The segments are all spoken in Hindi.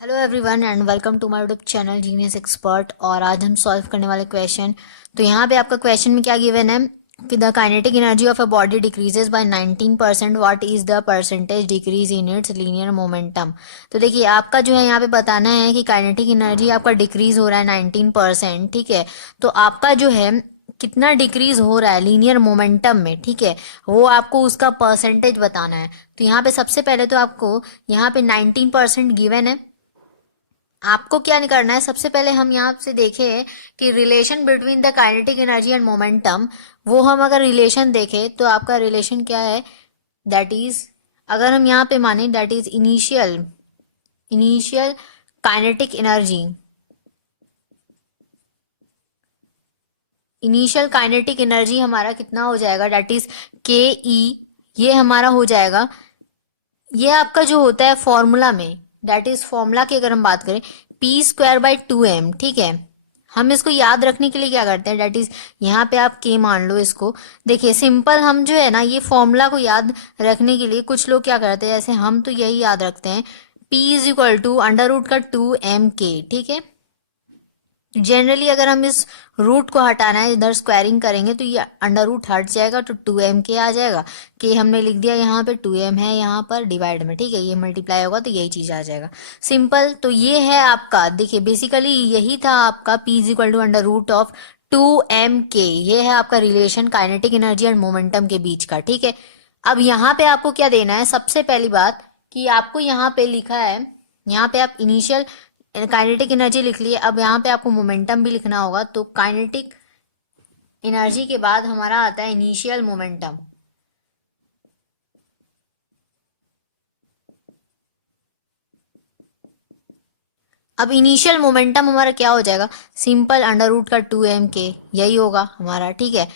Hello everyone and welcome to my YouTube channel genius expert. और आज हम सॉल्व करने वाले क्वेश्चन। तो यहाँ पे आपका क्वेश्चन में क्या गिवन है कि the kinetic energy of a body decreases by 19%, what is the percentage decrease in its linear momentum. तो देखिए आपका जो है यहाँ पे बताना है कि काइनेटिक एनर्जी आपका डिक्रीज हो रहा है 19%। ठीक है, तो आपका जो है कितना डिक्रीज हो रहा है लीनियर मोमेंटम में, ठीक है, वो आपको उसका परसेंटेज बताना है। तो यहाँ पे सबसे पहले तो आपको यहाँ पे 19% गिवन है। आपको क्या नहीं करना है, सबसे पहले हम यहाँ से देखें कि relation between the kinetic energy and momentum, वो हम अगर रिलेशन देखें तो आपका रिलेशन क्या है, दैट इज, अगर हम यहाँ पे माने that is initial initial kinetic energy, initial kinetic energy हमारा कितना हो जाएगा, दैट इज के ई, ये हमारा हो जाएगा। ये आपका जो होता है फॉर्मूला में, दैट इज फॉर्मूला की अगर हम बात करें, P²/2m। ठीक है, हम इसको याद रखने के लिए क्या करते हैं, दैट इज यहाँ पे आप के मान लो इसको। देखिए सिंपल हम जो है ना, ये फॉर्मूला को याद रखने के लिए कुछ लोग क्या करते हैं, जैसे हम तो यही याद रखते हैं, P = √2m k। ठीक है, जनरली अगर हम इस रूट को हटाना है, इधर स्क्वायरिंग करेंगे तो ये अंडर रूट हट जाएगा तो 2m k आ जाएगा। के हमने लिख दिया यहाँ पे, 2m है यहाँ पर डिवाइड में, ठीक है, ये मल्टीप्लाई होगा तो यही चीज आ जाएगा, सिंपल। तो ये है आपका, देखिए बेसिकली यही था आपका P = √2m k। ये है आपका relation kinetic energy and momentum के बीच का। ठीक है, अब यहाँ पे आपको क्या देना है, सबसे पहली बात कि आपको यहाँ पे लिखा है, यहाँ पे आप इनिशियल काइनेटिक एनर्जी लिख लिए, अब यहाँ पे आपको मोमेंटम भी लिखना होगा। तो काइनेटिक एनर्जी के बाद हमारा आता है इनिशियल मोमेंटम। अब इनिशियल मोमेंटम हमारा क्या हो जाएगा, सिंपल √2m k, यही होगा हमारा। ठीक है,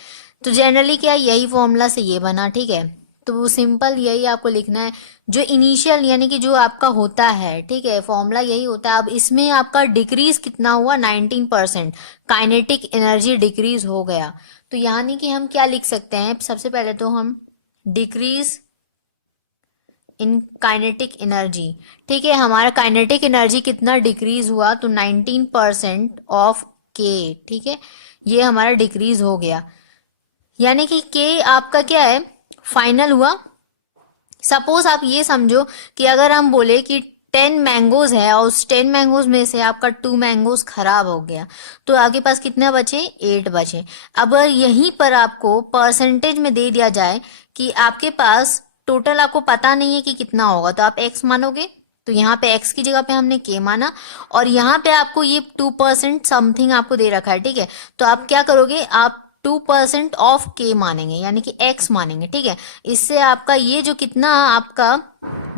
तो जनरली क्या यही फॉर्मूला से ये बना। ठीक है, तो सिंपल यही आपको लिखना है, जो इनिशियल यानी कि जो आपका होता है, ठीक है, फॉर्मूला यही होता है। अब इसमें आपका डिक्रीज कितना हुआ, 19%, काइनेटिक एनर्जी डिक्रीज हो गया। तो यानी कि हम क्या लिख सकते हैं, सबसे पहले तो हम डिक्रीज इन काइनेटिक एनर्जी। ठीक है, हमारा काइनेटिक एनर्जी कितना डिक्रीज हुआ, तो 19% ऑफ के। ठीक है, ये हमारा डिक्रीज हो गया, यानी कि के आपका क्या है, फाइनल हुआ। सपोज आप ये समझो कि अगर हम बोले कि 10 मैंगोज है और उस 10 मैंगोज में से आपका 2 मैंगोज खराब हो गया, तो आपके पास कितने बचे, 8 बचे। अब यहीं पर आपको परसेंटेज में दे दिया जाए कि आपके पास टोटल आपको पता नहीं है कि कितना होगा, तो आप एक्स मानोगे। तो यहाँ पे एक्स की जगह पे हमने के माना, और यहाँ पे आपको ये 2% समथिंग आपको दे रखा है। ठीक है, तो आप क्या करोगे, आप 2% ऑफ के मानेंगे, यानी कि एक्स मानेंगे। ठीक है, इससे आपका ये जो कितना आपका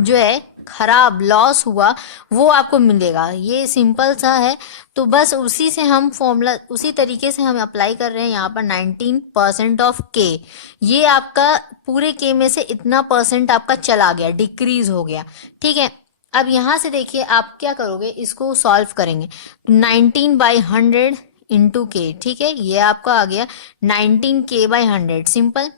जो है खराब लॉस हुआ, वो आपको मिलेगा। ये सिंपल सा है। तो बस उसी से हम फॉर्मूला उसी तरीके से हम अप्लाई कर रहे हैं यहाँ पर, 19% ऑफ के, ये आपका पूरे के में से इतना परसेंट आपका चला गया, डिक्रीज हो गया। ठीक है, अब यहां से देखिए आप क्या करोगे, इसको सॉल्व करेंगे। 19/100 इंटू के, ठीक है, ये आपका आ गया 19k/100, सिंपल।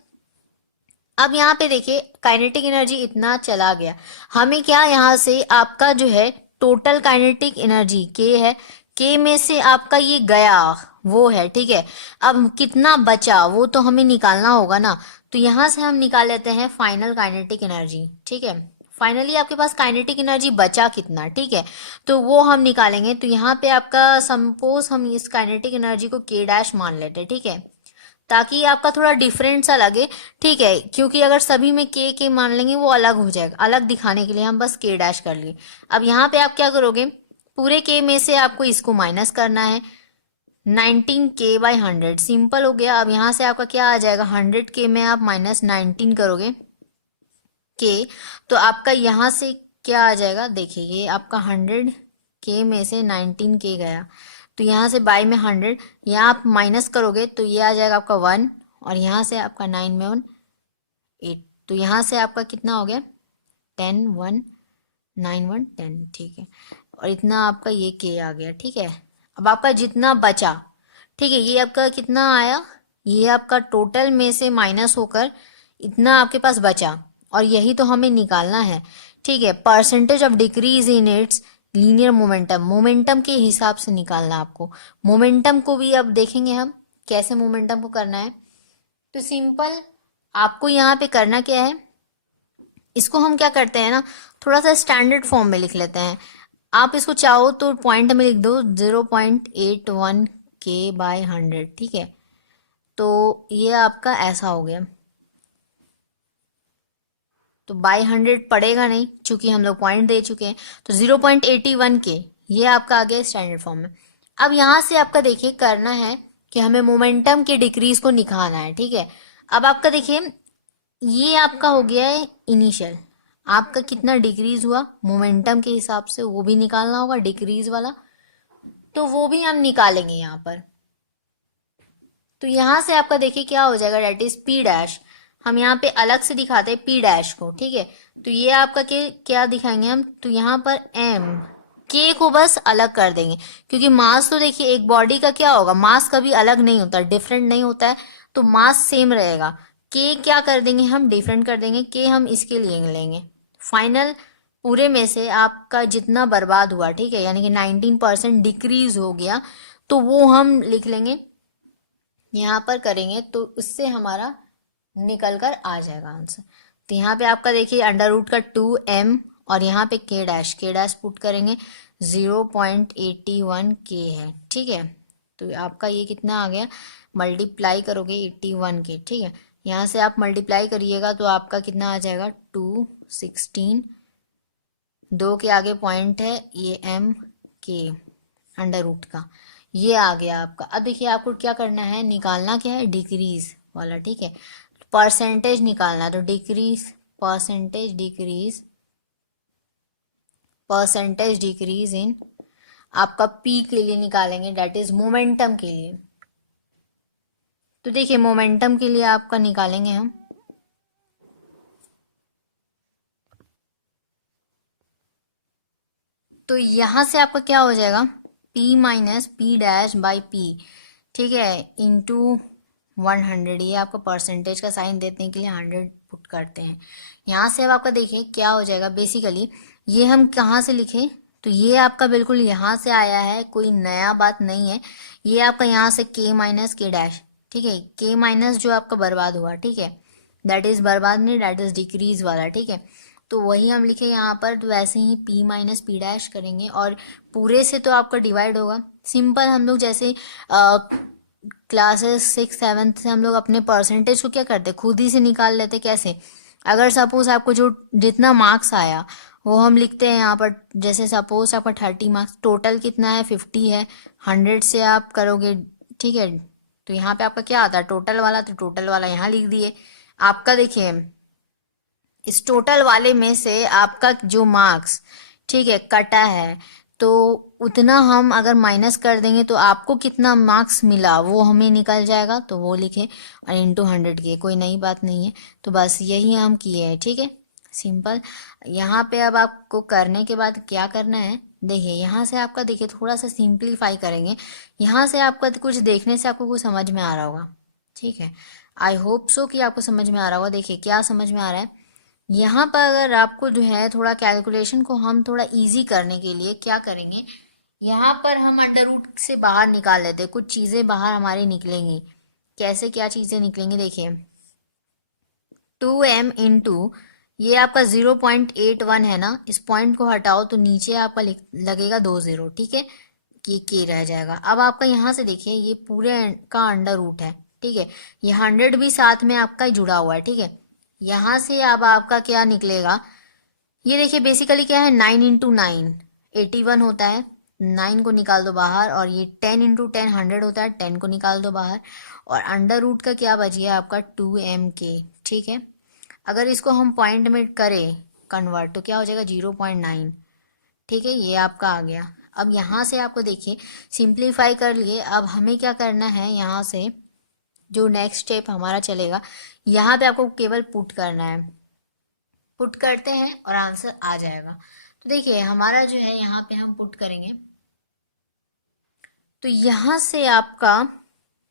अब यहाँ पे देखिए काइनेटिक एनर्जी इतना चला गया, हमें क्या यहाँ से आपका जो है टोटल काइनेटिक एनर्जी के है, के में से आपका ये गया वो है। ठीक है, अब कितना बचा वो तो हमें निकालना होगा ना, तो यहाँ से हम निकाल लेते हैं फाइनल काइनेटिक एनर्जी। ठीक है, फाइनली आपके पास काइनेटिक एनर्जी बचा कितना, ठीक है, तो वो हम निकालेंगे। तो यहाँ पे आपका सपोज हम इस काइनेटिक एनर्जी को k' मान लेते हैं। ठीक है, ताकि आपका थोड़ा डिफरेंट सा लगे। ठीक है, क्योंकि अगर सभी में के मान लेंगे वो अलग हो जाएगा, अलग दिखाने के लिए हम बस k' कर लिए। अब यहाँ पे आप क्या करोगे, पूरे के में से आपको इसको माइनस करना है, 19k/100, सिंपल हो गया। अब यहाँ से आपका क्या आ जाएगा, 100k में आप -19 करोगे के, तो आपका यहाँ से क्या आ जाएगा, देखिए ये आपका 100k में से 19k गया, तो यहाँ से बाई में 100, यहाँ आप माइनस करोगे तो ये आ जाएगा आपका 1, और यहाँ से आपका 9 में 1 8, तो यहाँ से आपका कितना हो गया, 10 1 9 1 10। ठीक है, और इतना आपका ये के आ गया। ठीक है, अब आपका जितना बचा, ठीक है, ये आपका कितना आया, ये आपका टोटल में से माइनस होकर इतना आपके पास बचा, और यही तो हमें निकालना है। ठीक है, percentage of decrease in its linear momentum, momentum के हिसाब से निकालना आपको। मोमेंटम को भी अब देखेंगे हम कैसे मोमेंटम को करना है। तो सिंपल आपको यहाँ पे करना क्या है, इसको हम क्या करते हैं ना, थोड़ा सा स्टैंडर्ड फॉर्म में लिख लेते हैं। आप इसको चाहो तो पॉइंट में लिख दो 0.81 K/100, ठीक है। तो ये आपका ऐसा हो गया। तो बाई 100 पड़ेगा नहीं क्योंकि हम लोग पॉइंट दे चुके हैं। तो 0.81 K ये आपका आ गया स्टैंडर्ड फॉर्म में। अब यहाँ से आपका देखिए करना है कि हमें मोमेंटम के डिक्रीज को निकालना है, ठीक है। अब आपका देखिए ये आपका हो गया है इनिशियल, आपका कितना डिक्रीज हुआ मोमेंटम के हिसाब से वो भी निकालना होगा डिक्रीज वाला, तो वो भी हम निकालेंगे यहाँ पर। तो यहाँ से आपका देखिए क्या हो जाएगा, डेट इज पी डैश। हम यहाँ पे अलग से दिखाते हैं पी डैश को, ठीक है। तो ये आपका क्या दिखाएंगे हम, तो यहाँ पर एम के को बस अलग कर देंगे, क्योंकि मास तो देखिए एक बॉडी का क्या होगा, मास कभी अलग नहीं होता, डिफरेंट नहीं होता है, तो मास सेम रहेगा। के क्या कर देंगे हम, डिफरेंट कर देंगे, के हम इसके लिए लेंगे फाइनल। पूरे में से आपका जितना बर्बाद हुआ, ठीक है, यानी कि 19% डिक्रीज हो गया, तो वो हम लिख लेंगे यहाँ पर करेंगे, तो उससे हमारा निकल कर आ जाएगा आंसर। तो यहाँ पे आपका देखिए √2m और यहाँ पे के डैश पुट करेंगे 0.81 K है, ठीक है। तो आपका ये कितना आ गया, मल्टीप्लाई करोगे 81 K, ठीक है। यहाँ से आप मल्टीप्लाई करिएगा तो आपका कितना आ जाएगा 216, 2 के आगे पॉइंट है ये m/K अंडर रूट का, ये आ गया आपका। अब देखिए आपको क्या करना है, निकालना क्या है, डिक्रीज वाला, ठीक है। परसेंटेज निकालना है, तो डिक्रीज परसेंटेज डिक्रीज इन आपका पी के लिए निकालेंगे, डेट इज मोमेंटम के लिए। तो देखिए मोमेंटम के लिए आपका निकालेंगे हम, तो यहां से आपका क्या हो जाएगा, P minus P dash by P, ठीक है, इंटू 100। ये आपका परसेंटेज का साइन देने के लिए 100 पुट करते हैं। यहाँ से अब आपका देखिए क्या हो जाएगा, बेसिकली ये हम कहाँ से लिखे, तो ये आपका बिल्कुल यहाँ से आया है, कोई नया बात नहीं है। ये आपका यहाँ से K माइनस के डैश, ठीक है, K माइनस जो आपका बर्बाद हुआ, ठीक है, दैट इज बर्बाद नहीं, दैट इज डिक्रीज वाला, ठीक है। तो वही हम लिखे यहाँ पर, तो वैसे ही P माइनस पी डैश करेंगे और पूरे से तो आपका डिवाइड होगा। सिंपल हम लोग जैसे क्लासेस 6 7 से हम लोग अपने परसेंटेज को क्या करते, खुद ही से निकाल लेते। कैसे, अगर सपोज आपको जो जितना मार्क्स आया वो हम लिखते हैं यहाँ पर, जैसे सपोज आपका 30 मार्क्स, टोटल कितना है 50 है, 100 से आप करोगे, ठीक है। तो यहाँ पे आपका क्या आता है टोटल वाला, तो टोटल वाला यहाँ लिख दिए। आपका देखिए इस टोटल वाले में से आपका जो मार्क्स, ठीक है, कटा है, तो उतना हम अगर माइनस कर देंगे तो आपको कितना मार्क्स मिला वो हमें निकल जाएगा, तो वो लिखे और इंटू 100 के, कोई नई बात नहीं है। तो बस यही हम किए हैं, ठीक है, सिंपल। यहाँ पे अब आपको करने के बाद क्या करना है, देखिए यहाँ से आपका देखिए थोड़ा सा सिंप्लीफाई करेंगे। यहाँ से आपका कुछ देखने से आपको कुछ समझ में आ रहा होगा, ठीक है, आई होप सो कि आपको समझ में आ रहा होगा। देखिए क्या समझ में आ रहा है, यहाँ पर अगर आपको जो है थोड़ा कैलकुलेशन को हम थोड़ा इजी करने के लिए क्या करेंगे, यहाँ पर हम अंडर रूट से बाहर निकाल लेते हैं, कुछ चीज़ें बाहर हमारी निकलेंगी। कैसे, क्या चीज़ें निकलेंगी, देखिए 2m इंटू ये आपका 0.81 है ना, इस पॉइंट को हटाओ तो नीचे आपका लगेगा 2 0, ठीक है, ये के रह जाएगा। अब आपका यहाँ से देखिए ये पूरे का अंडर रूट है, ठीक है, ये 100 भी साथ में आपका जुड़ा हुआ है, ठीक है। यहाँ से अब आपका क्या निकलेगा, ये देखिए बेसिकली क्या है, 9 × 9 81 होता है, 9 को निकाल दो बाहर, और ये 10 × 10 100 होता है, 10 को निकाल दो बाहर, और अंडर रूट का क्या बच गया आपका 2mk, ठीक है। अगर इसको हम पॉइंट में करें कन्वर्ट तो क्या हो जाएगा 0.9, ठीक है, ये आपका आ गया। अब यहाँ से आपको देखिए सिंप्लीफाई कर लिए। अब हमें क्या करना है, यहाँ से जो नेक्स्ट स्टेप हमारा चलेगा, यहाँ पे आपको केवल पुट करना है, पुट करते हैं और आंसर आ जाएगा। तो देखिए हमारा जो है यहाँ पे हम पुट करेंगे, तो यहाँ से आपका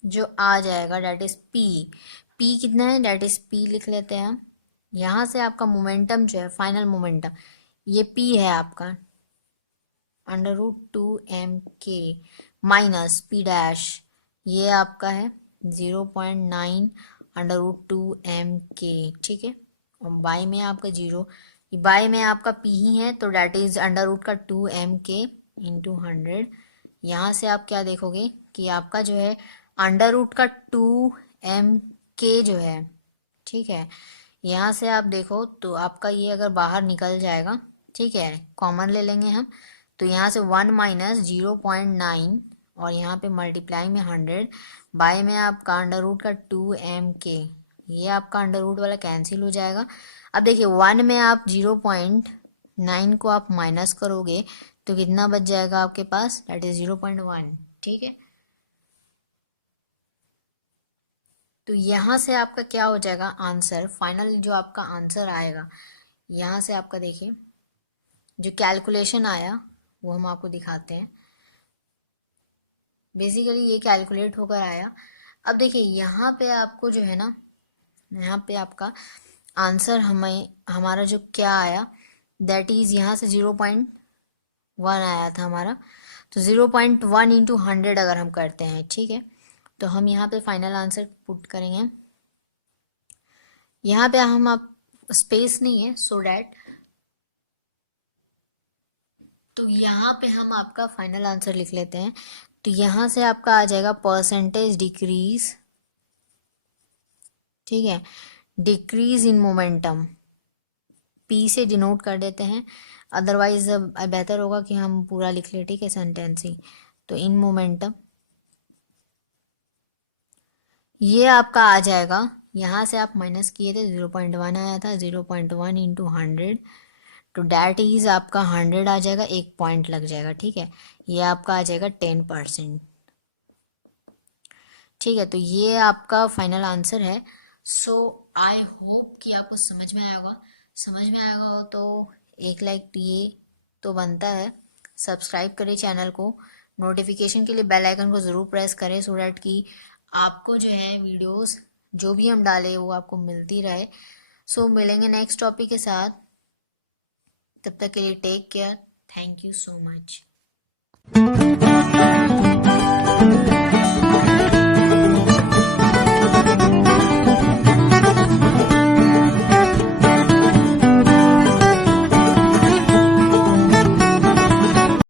जो आ जाएगा डेट इज पी, पी कितना है, डेट इज पी लिख लेते हैं हम। यहाँ से आपका मोमेंटम जो है फाइनल मोमेंटम, ये पी है आपका, √2m k minus p dash, ये आपका है 0.9 √2m k, ठीक है। और बाय में आपका 0, बाय में आपका p ही है, तो that is √2m k into 100। यहाँ से आप क्या देखोगे कि आपका जो है √2m k जो है, ठीक है। यहाँ से आप देखो तो आपका ये अगर बाहर निकल जाएगा, ठीक है, कॉमन ले लेंगे हम, तो यहाँ से 1 माइनस 0.9 और यहाँ पे मल्टीप्लाई में 100, बाय में आपका √2m k, ये आपका अंडर रूट वाला कैंसिल हो जाएगा। अब देखिए 1 में आप 0.9 को आप माइनस करोगे तो कितना बच जाएगा आपके पास, दैट इज 0.1, ठीक है। तो यहाँ से आपका क्या हो जाएगा आंसर, फाइनल जो आपका आंसर आएगा, यहाँ से आपका देखिए जो कैलकुलेशन आया वो हम आपको दिखाते हैं। बेसिकली ये कैलकुलेट होकर आया। अब देखिए यहाँ पे आपको जो है ना, यहाँ पे आपका आंसर हमें हमारा जो क्या आया, दैट इज यहाँ से 0.1 आया था हमारा, तो 0.1 इंटू 100 अगर हम करते हैं, ठीक है, तो हम यहाँ पे फाइनल आंसर पुट करेंगे। यहाँ पे हम आप स्पेस नहीं है सो डैट, तो यहाँ पे हम आपका फाइनल आंसर लिख लेते हैं। तो यहाँ से आपका आ जाएगा परसेंटेज डिक्रीज, ठीक है, डिक्रीज इन मोमेंटम, पी से डिनोट कर देते हैं, अदरवाइज बेहतर होगा कि हम पूरा लिख ले, ठीक है, सेंटेंस ही। तो इन मोमेंटम ये आपका आ जाएगा, यहाँ से आप माइनस किए थे 0.1 आया था, 0.1 इंटू 100, तो डैट इज आपका 100 आ जाएगा, एक पॉइंट लग जाएगा, ठीक है, ये आपका आ जाएगा 10%, ठीक है। तो ये आपका फाइनल आंसर है। सो आई होप कि आपको समझ में आया होगा, समझ में आएगा हो तो एक लाइक ये तो बनता है, सब्सक्राइब करें चैनल को, नोटिफिकेशन के लिए बेल आइकन को ज़रूर प्रेस करें सो डैट कि आपको जो है वीडियोस जो भी हम डालें वो आपको मिलती रहे। सो मिलेंगे नेक्स्ट टॉपिक के साथ, तब तक के लिए take care, thank you so much.